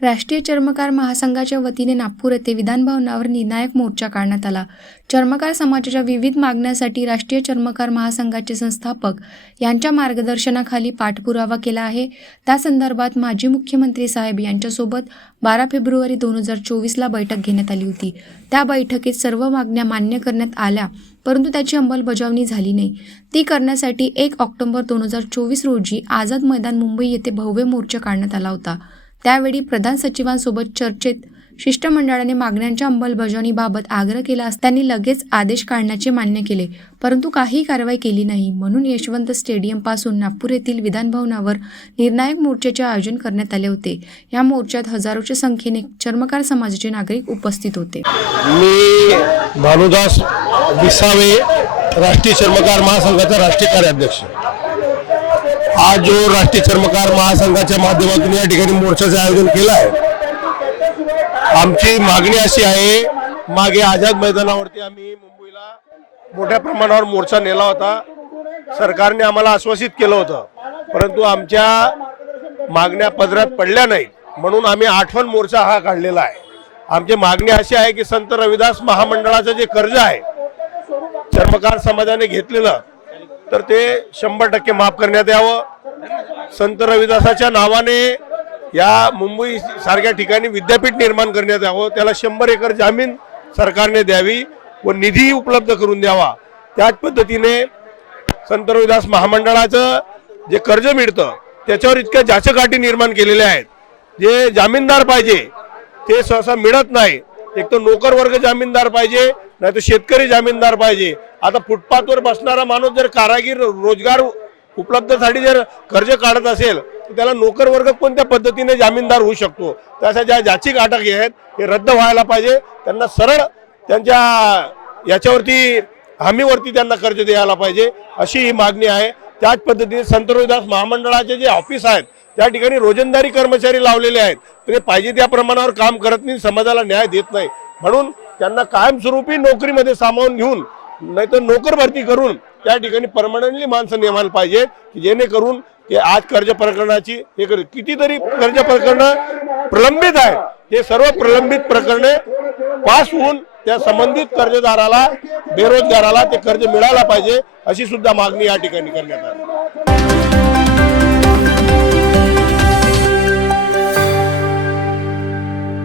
राष्ट्रीय चर्मकार महासंघाच्या वतीने नागपूर येथे विधानभवनावर निर्णायक मोर्चा काढण्यात आला। चर्मकार समाजाच्या विविध मागण्यांसाठी राष्ट्रीय चर्मकार महासंघाचे संस्थापक यांच्या मार्गदर्शनाखाली पाठपुरावा केला आहे। त्या संदर्भात माजी मुख्यमंत्री साहेब यांच्यासोबत 12 फेब्रुवारी 2024ला बैठक घेण्यात आली होती। त्या बैठकीत सर्व मागण्या मान्य करण्यात आल्या, परंतु त्याची अंमलबजावणी झाली नाही। ती करण्यासाठी 1 ऑक्टोबर 2024 रोजी आझाद मैदान मुंबई येथे भव्य मोर्चा काढण्यात आला होता। त्यावेळी प्रधान सचिवांसोबत चर्चेत शिष्टमंडळाने मागण्यांच्या अंमलबजावणीबाबत आग्रह केला असता त्यांनी लगेच आदेश काढण्याचे मान्य केले, परंतु काही कारवाई केली नाही। म्हणून यशवंत स्टेडियम पासून नागपूर येथील विधानभवनावर निर्णायक मोर्चाचे आयोजन करण्यात आले होते। या मोर्चात हजारोच्या संख्येने चर्मकार समाजाचे नागरिक उपस्थित होते। मी भानुदास विसावे, राष्ट्रीय चर्मकार महासंघाचा राष्ट्रीय कार्याध्यक्ष। आज जो राष्ट्रीय चर्मकार महासंघाच्या माध्यमातून या ठिकाणी मोर्चाचे आयोजन केलं आहे, आमची मागणी अशी आहे, मागे आझाद मैदानावरती आम्ही मुंबईला मोठ्या प्रमाणावर मोर्चा नेला होता। सरकारने आम्हाला आश्वासित केलं होतं, परंतु आमच्या मागण्या पदरात पडल्या नाहीत, म्हणून आम्ही आठवण मोर्चा हा काढलेला आहे। आमची मागणी अशी आहे की संत रविदास महामंडळाचं जे कर्ज आहे चर्मकार समाजाने घेतलेलं, तर ते 100% माफ करण्यात यावं। संत रविदासाच्या नावाने या मुंबई सारख्या ठिकाणी विद्यापीठ निर्माण करण्यात यावं, त्याला 100 एकर जमीन सरकारने द्यावी व निधी उपलब्ध करून द्यावा। त्याच पद्धतीने संत रविदास महामंडळाचं जे कर्ज मिळतं त्याच्यावर इतक्या जाचकाठी निर्माण केलेल्या आहेत, जे जामीनदार पाहिजे ते सहसा मिळत नाही। एक तर नोकर वर्ग जामीनदार पाहिजे, नाही तर शेतकरी जामीनदार पाहिजे। आता फुटपाथवर बसणारा माणूस जर कारागीर रोजगार उपलब्धसाठी जर कर्ज काढत असेल तर त्याला नोकर वर्ग कोणत्या पद्धतीने जामीनदार होऊ शकतो? त्याच्या ज्या जाचक अटक आहेत हे रद्द व्हायला पाहिजे। त्यांना सरळ त्यांच्या याच्यावरती हमीवरती त्यांना कर्ज द्यायला पाहिजे, अशी ही मागणी आहे। त्याच पद्धतीने संत रविदास महामंडळाचे जे ऑफिस आहेत त्या ठिकाणी रोजंदारी कर्मचारी लावलेले आहेत, ते पाहिजे त्या प्रमाणावर काम करत नाही, समाजाला न्याय देत नाही। म्हणून त्यांना कायमस्वरूपी नोकरीमध्ये सामावून घेऊन, नाहीतर नोकर भरती करून त्या ठिकाणी परमनंटली माणसं नेमायला पाहिजे, जेणेकरून ते आज कर्ज प्रकरणाची कितीतरी कर्ज प्रकरणं प्रलंबित आहेत, हे सर्व प्रलंबित प्रकरणे पास होऊन त्या संबंधित कर्जदाराला, बेरोजगाराला ते कर्ज मिळायला पाहिजे, अशी सुद्धा मागणी या ठिकाणी करण्यात आली।